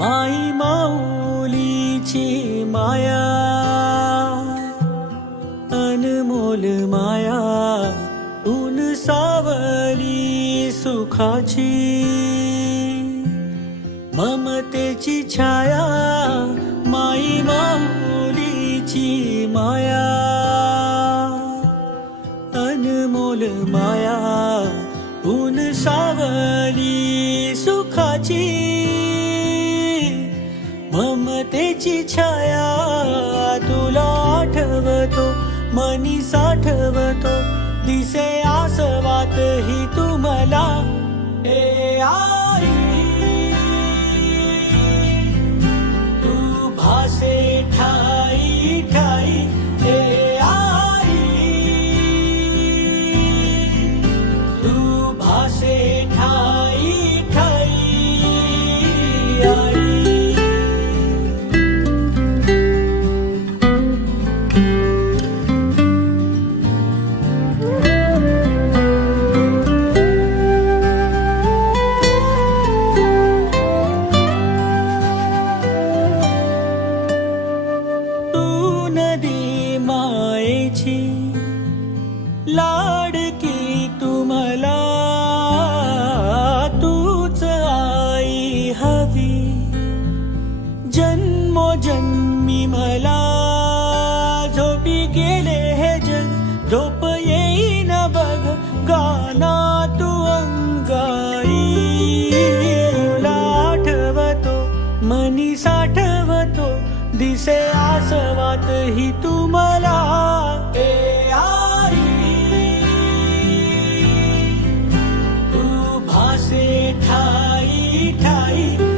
माई माऊलीची माया, अनमोल माया, ऊन सावली सुखाची, ममतेची छाया, माई माऊलीची माया, अनमोल माया, ऊन सावली सुखाची, ममतेची छाया. तुला आठवतो मनी साठवतो, दिसे आसवात ही तू मला. ए आई तू भासे ठाई ठाई. ए आई तू भासे ठाई ठाई. आई लाडकी तुम्हाला, तूच आई हवी, जन्मोजन्मी मला. झोपी गेले हे जग, झोप येईन बघ, गाना तू अंगाई. तुला आठवतो मनी साठवतो, दिसे आसवात ही तू मला. ठाई ठाई.